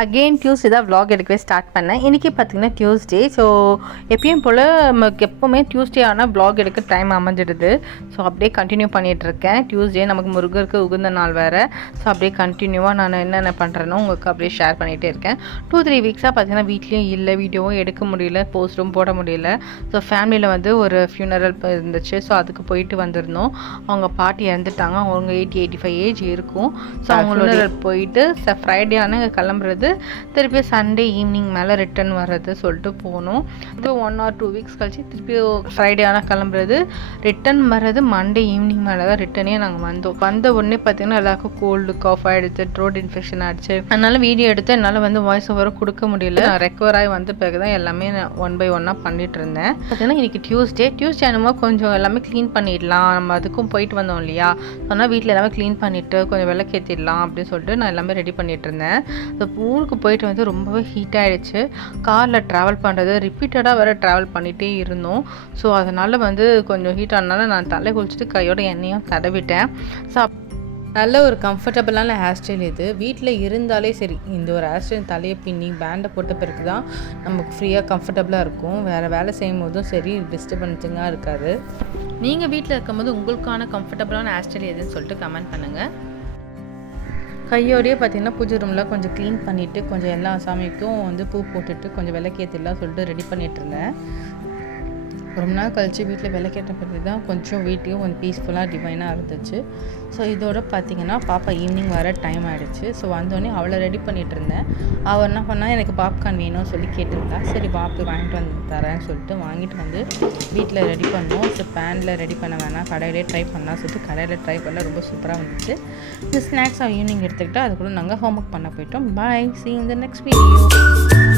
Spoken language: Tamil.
அகெயின் டியூஸ்டே தான் vlog எடுக்கவே ஸ்டார்ட் பண்ணேன். இன்றைக்கி பார்த்திங்கன்னா டியூஸ்டே. ஸோ எப்பயும் போல் நமக்கு எப்போவுமே டியூஸ்டே ஆனால் vlog எடுக்க டைம் அமைஞ்சிடுது. ஸோ அப்படியே கண்டினியூ பண்ணிகிட்ருக்கேன். டியூஸ்டே நமக்கு முருகருக்கு உகந்த நாள் வேறு. ஸோ அப்படியே கண்டினியூவாக நான் என்னென்ன பண்ணுறேனோ உங்களுக்கு அப்படியே ஷேர் பண்ணிகிட்டே இருக்கேன். 2-3 வீக்ஸாக பார்த்திங்கன்னா வீட்லேயும் இல்லை, வீடியோவும் எடுக்க முடியல, போஸ்ட்டும் போட முடியல. ஸோ ஃபேமிலியில் வந்து ஒரு ஃபியூனரல் இருந்துச்சு. ஸோ அதுக்கு போயிட்டு வந்திருந்தோம். அவங்க பாட்டி இறந்துட்டாங்க. அவங்க 80-85 ஏஜ் இருக்கும். ஸோ அவங்களோட போயிட்டு ஃப்ரைடே ஆனால் கிளம்புறது, திருப்பி சண்டே ஈவினிங் மேலே ரிட்டன் வர்றது சொல்லிட்டு போனோம். இது 1 or 2 வீக்ஸ் கழிச்சு திருப்பி ஃப்ரைடே ஆனால் கிளம்புறது, ரிட்டன் வர்றது மண்டே ஈவினிங் மேலே தான் ரிட்டனே நாங்கள் வந்தோம். வந்த உடனே பார்த்தீங்கன்னா எல்லாருக்கும் கோல்டு காஃப் ஆகிடுச்சு, த்ரோட் இன்ஃபெக்ஷன் ஆகிடுச்சு. அதனால் வீடியோ எடுத்து என்னால் வந்து வாய்ஸ் ஓவரும் கொடுக்க முடியல. நான் ரெக்கவர் ஆகி வந்த பிறகு தான் எல்லாமே ஒன் பை ஒன்னாக பண்ணிட்டு இருந்தேன். பார்த்தீங்கன்னா இன்றைக்கி டியூஸ்டே என்னமோ கொஞ்சம் எல்லாமே க்ளீன் பண்ணிடலாம், நம்ம அதுக்கும் போயிட்டு வந்தோம் இல்லையா. ஆனால் வீட்டில் எல்லாமே க்ளீன் பண்ணிவிட்டு கொஞ்சம் விளக்கேற்றிடலாம் அப்படின்னு சொல்லிட்டு நான் எல்லாமே ரெடி பண்ணிட்டு இருந்தேன். ஊருக்கு போயிட்டு வந்து ரொம்பவே ஹீட் ஆகிடுச்சு. காரில் ட்ராவல் பண்ணுறது ரிப்பீட்டடாக வேறு ட்ராவல் பண்ணிகிட்டே இருந்தோம். ஸோ அதனால் வந்து கொஞ்சம் ஹீட் ஆனதுனால நான் தலை குளிச்சுட்டு கையோட எண்ணெயும் தடவிட்டேன். ஸோ நல்ல ஒரு கம்ஃபர்டபுளான ஹேர் ஸ்டைல் இது. வீட்டில் இருந்தாலே சரி, இந்த ஒரு ஹேர் ஸ்டைல் தலையை பின்னி பேண்டை போட்ட பிறகு தான் நமக்கு ஃப்ரீயாக கம்ஃபர்டபுளாக இருக்கும். வேறு வேலை செய்யும் போதும் சரி டிஸ்டர்பன்ஸிங்காக இருக்காது. நீங்கள் வீட்டில் இருக்கும்போது உங்களுக்கான கம்ஃபர்டபுளான ஹேர் ஸ்டைல் எதுன்னு சொல்லிட்டு கமெண்ட் பண்ணுங்கள். கையோடையே பார்த்திங்கன்னா பூஜை ரூமில் கொஞ்சம் க்ளீன் பண்ணிவிட்டு கொஞ்சம் எல்லா சாமிக்கும் வந்து பூ போட்டுட்டு கொஞ்சம் விளக்கேற்றிடலாம் சொல்லிட்டு ரெடி பண்ணிகிட்டு இருந்தேன். ரொம்ப நாள் கழித்து வீட்டில் விளக்கேற்ற பிறகு தான் கொஞ்சம் வீட்டையும் கொஞ்சம் பீஸ்ஃபுல்லாக டிவைனாக இருந்துச்சு. ஸோ இதோட பார்த்திங்கன்னா பாப்பா ஈவினிங் வர டைம் ஆகிடுச்சு. ஸோ வந்தோடனே அவளை ரெடி பண்ணிகிட்டு இருந்தேன். அவள் என்ன பண்ணால் எனக்கு பாப்கார்ன் வேணும்னு சொல்லி கேட்டிருந்தா. சரி பாப்பு வாங்கிட்டு வந்து தரேன்னு சொல்லிட்டு வாங்கிட்டு வந்து வீட்டில் ரெடி பண்ணோம். ஸோ பேனில் ரெடி பண்ண வேணாம், கடையிலே ட்ரை பண்ணலாம் சொல்லிட்டு கடையில் ட்ரை பண்ண ரொம்ப சூப்பராக வந்துச்சு. இந்த ஸ்நாக்ஸ் ஈவினிங் எடுத்துக்கிட்டு அது கூட நாங்கள் ஹோம்ஒர்க் பண்ண போயிட்டோம். பாய், see you in the next video.